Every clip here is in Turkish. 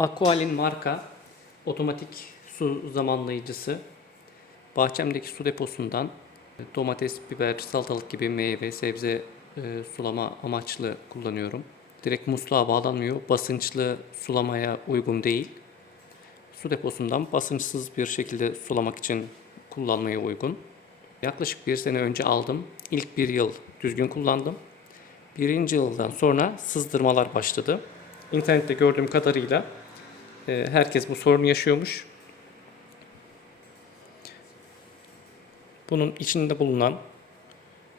Aqualin marka otomatik su zamanlayıcısı. Bahçemdeki su deposundan domates, biber, salatalık gibi meyve, sebze e, sulama amaçlı kullanıyorum. Direkt musluğa bağlanmıyor. Basınçlı sulamaya uygun değil. Su deposundan basınçsız bir şekilde sulamak için kullanmaya uygun. Yaklaşık bir sene önce aldım. İlk bir yıl düzgün kullandım. Birinci yıldan sonra sızdırmalar başladı. İnternette gördüğüm kadarıyla herkes bu sorunu yaşıyormuş. Bunun içinde bulunan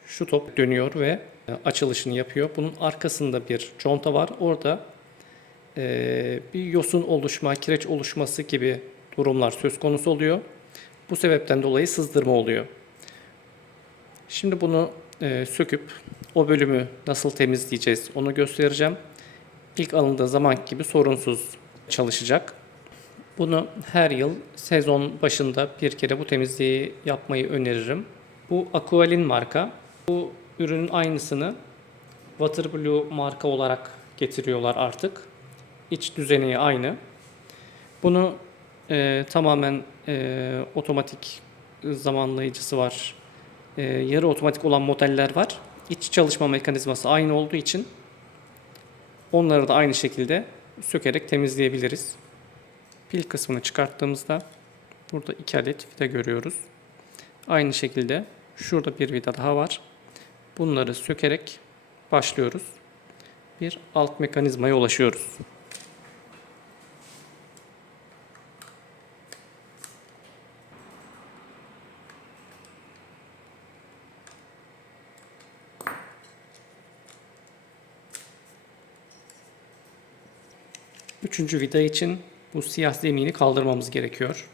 şu top dönüyor ve e, açılışını yapıyor. Bunun arkasında bir conta var. Orada e, bir yosun oluşma, kireç oluşması gibi durumlar söz konusu oluyor. Bu sebepten dolayı sızdırma oluyor. Şimdi bunu e, söküp o bölümü nasıl temizleyeceğiz onu göstereceğim. İlk alındığı zaman gibi sorunsuz çalışacak. Bunu her yıl sezon başında bir kere bu temizliği yapmayı öneririm. Bu Aqualin marka. Bu ürünün aynısını Waterblue marka olarak getiriyorlar artık. İç düzeni aynı. Bunu e, tamamen e, otomatik zamanlayıcısı var. E, yarı otomatik olan modeller var. İç çalışma mekanizması aynı olduğu için onları da aynı şekilde sökerek temizleyebiliriz. Pil kısmını çıkarttığımızda burada iki adet vida görüyoruz. Aynı şekilde şurada bir vida daha var. Bunları sökerek başlıyoruz. Bir alt mekanizmaya ulaşıyoruz. Üçüncü vida için bu siyah zemini kaldırmamız gerekiyor.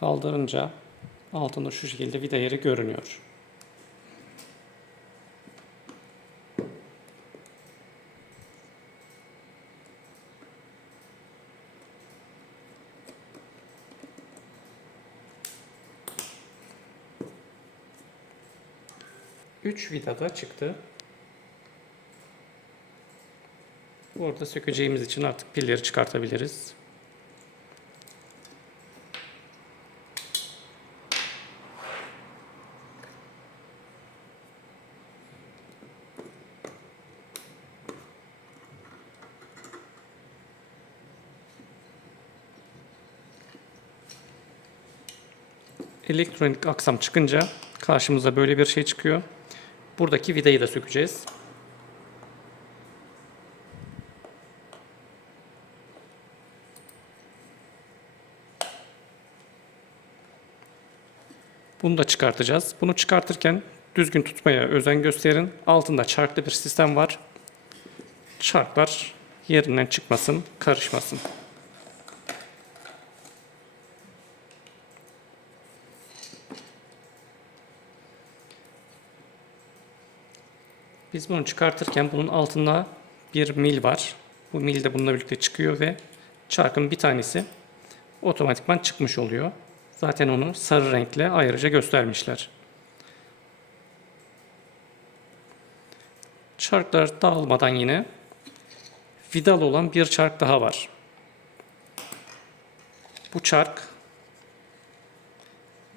Kaldırınca altında şu şekilde vida yeri görünüyor. Üç vida da çıktı. Orada sökeceğimiz için artık pilleri çıkartabiliriz. elektronik aksam çıkınca karşımıza böyle bir şey çıkıyor. Buradaki vidayı da sökeceğiz. Bunu da çıkartacağız. Bunu çıkartırken düzgün tutmaya özen gösterin. Altında çarklı bir sistem var. Çarklar yerinden çıkmasın, karışmasın. Biz bunu çıkartırken bunun altında bir mil var. Bu mil de bununla birlikte çıkıyor ve çarkın bir tanesi otomatikman çıkmış oluyor. Zaten onu sarı renkle ayrıca göstermişler. Çarklar dağılmadan yine vidal olan bir çark daha var. Bu çark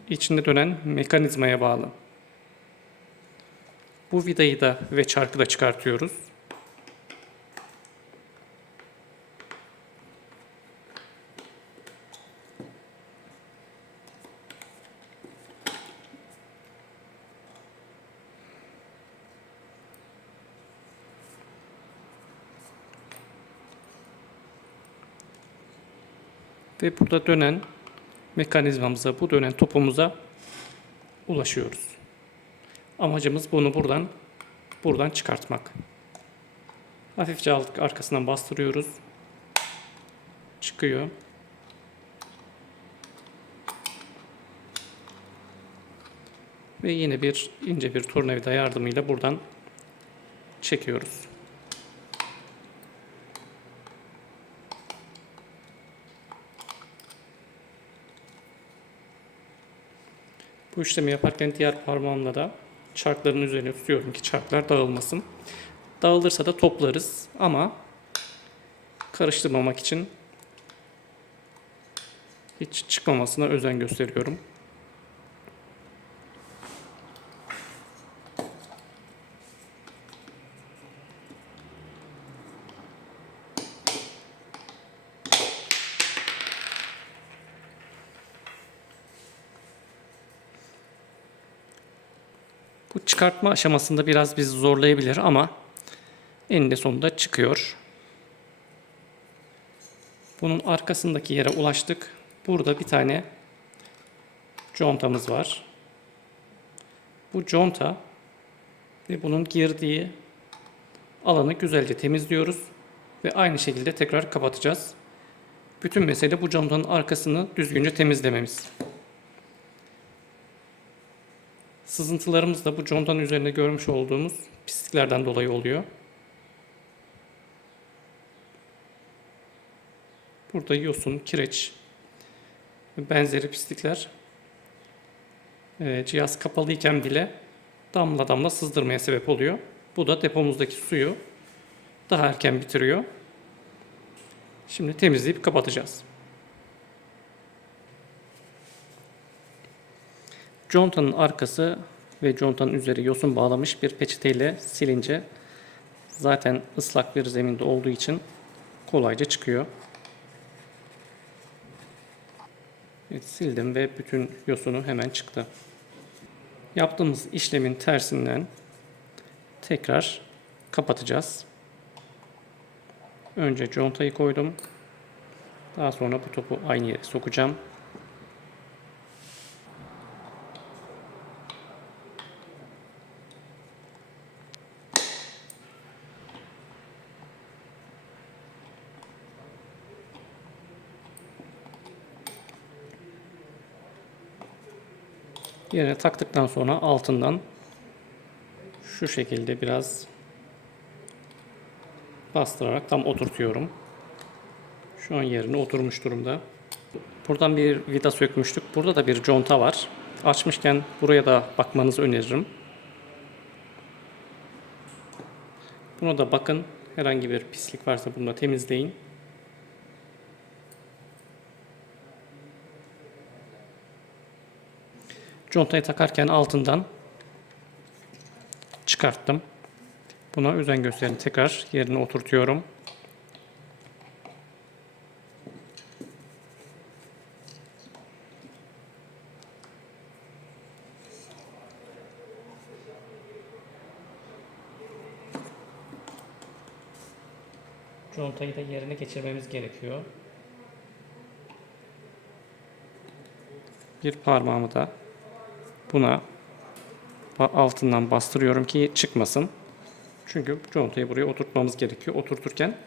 içinde dönen mekanizmaya bağlı. Bu vidayı da ve çarkı da çıkartıyoruz. Ve burada dönen mekanizmamıza, bu dönen topumuza ulaşıyoruz. Amacımız bunu buradan buradan çıkartmak. Hafifçe aldık arkasından bastırıyoruz. Çıkıyor. Ve yine bir ince bir tornavida yardımıyla buradan çekiyoruz. Bu işlemi yaparken diğer parmağımla da çarkların üzerine tutuyorum ki çarklar dağılmasın. Dağılırsa da toplarız ama karıştırmamak için hiç çıkmamasına özen gösteriyorum. Bu çıkartma aşamasında biraz bizi zorlayabilir ama eninde sonunda çıkıyor. Bunun arkasındaki yere ulaştık. Burada bir tane contamız var. Bu conta ve bunun girdiği alanı güzelce temizliyoruz ve aynı şekilde tekrar kapatacağız. Bütün mesele bu contanın arkasını düzgünce temizlememiz. Sızıntılarımız da bu contanın üzerinde görmüş olduğumuz pisliklerden dolayı oluyor. Burada yosun, kireç ve benzeri pislikler e, cihaz kapalıyken bile damla damla sızdırmaya sebep oluyor. Bu da depomuzdaki suyu daha erken bitiriyor. Şimdi temizleyip kapatacağız. Contanın arkası ve contanın üzeri yosun bağlamış bir peçeteyle silince zaten ıslak bir zeminde olduğu için kolayca çıkıyor. Evet, sildim ve bütün yosunu hemen çıktı. Yaptığımız işlemin tersinden tekrar kapatacağız. Önce contayı koydum. Daha sonra bu topu aynı yere sokacağım. Yerine taktıktan sonra altından şu şekilde biraz bastırarak tam oturtuyorum. Şu an yerine oturmuş durumda. Buradan bir vida sökmüştük. Burada da bir conta var. Açmışken buraya da bakmanızı öneririm. Buna da bakın. Herhangi bir pislik varsa bunu da temizleyin. Contayı takarken altından çıkarttım. Buna özen gösterin. Tekrar yerine oturtuyorum. Contayı da yerine geçirmemiz gerekiyor. Bir parmağımı da buna altından bastırıyorum ki çıkmasın. Çünkü contayı buraya oturtmamız gerekiyor. Oturturken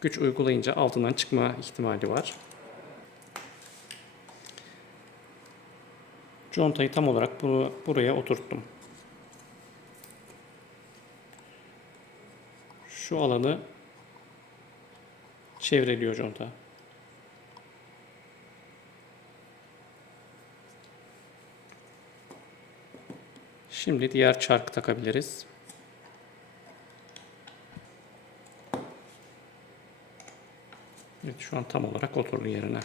güç uygulayınca altından çıkma ihtimali var. Contayı tam olarak bunu buraya oturttum. Şu alanı çevreliyor conta. Şimdi diğer çark takabiliriz. Evet şu an tam olarak oturdu yerine.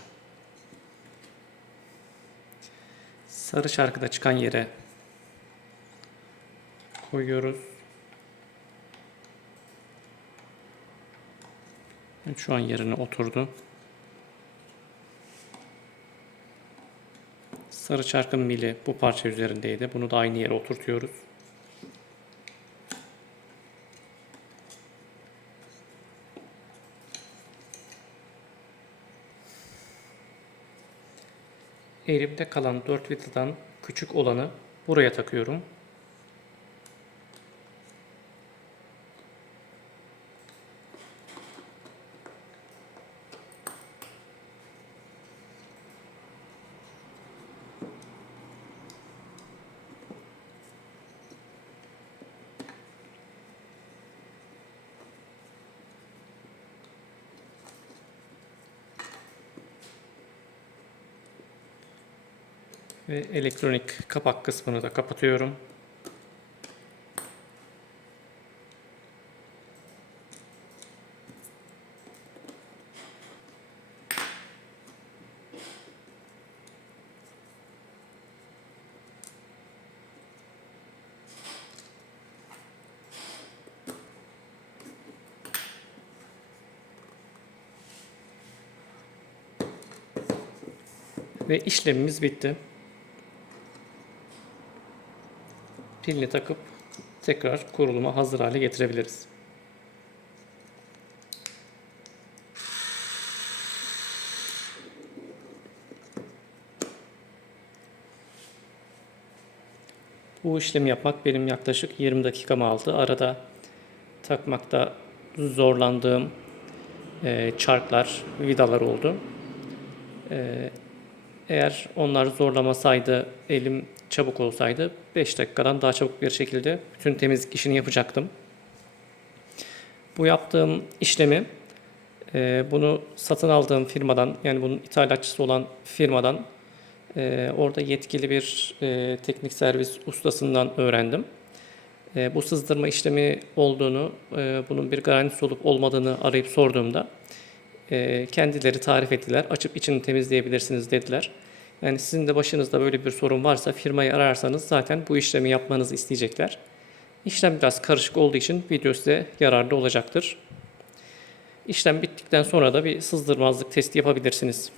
Sarı çarkı da çıkan yere koyuyoruz. Evet, şu an yerine oturdu. Sarı çarkın mili bu parça üzerindeydi. Bunu da aynı yere oturtuyoruz. Elimde kalan 4 vidadan küçük olanı buraya takıyorum. Ve elektronik kapak kısmını da kapatıyorum. Ve işlemimiz bitti. Pilini takıp tekrar kuruluma hazır hale getirebiliriz. Bu işlemi yapmak benim yaklaşık 20 dakikamı aldı. Arada takmakta zorlandığım e, çarklar, vidalar oldu. E, eğer onlar zorlamasaydı, elim çabuk olsaydı 5 dakikadan daha çabuk bir şekilde bütün temizlik işini yapacaktım. Bu yaptığım işlemi e, bunu satın aldığım firmadan yani bunun ithalatçısı olan firmadan e, orada yetkili bir e, teknik servis ustasından öğrendim. Bu sızdırma işlemi olduğunu, bunun bir garantisi olup olmadığını arayıp sorduğumda e, kendileri tarif ettiler. Açıp içini temizleyebilirsiniz dediler. Yani sizin de başınızda böyle bir sorun varsa firmayı ararsanız zaten bu işlemi yapmanızı isteyecekler. İşlem biraz karışık olduğu için video size yararlı olacaktır. İşlem bittikten sonra da bir sızdırmazlık testi yapabilirsiniz.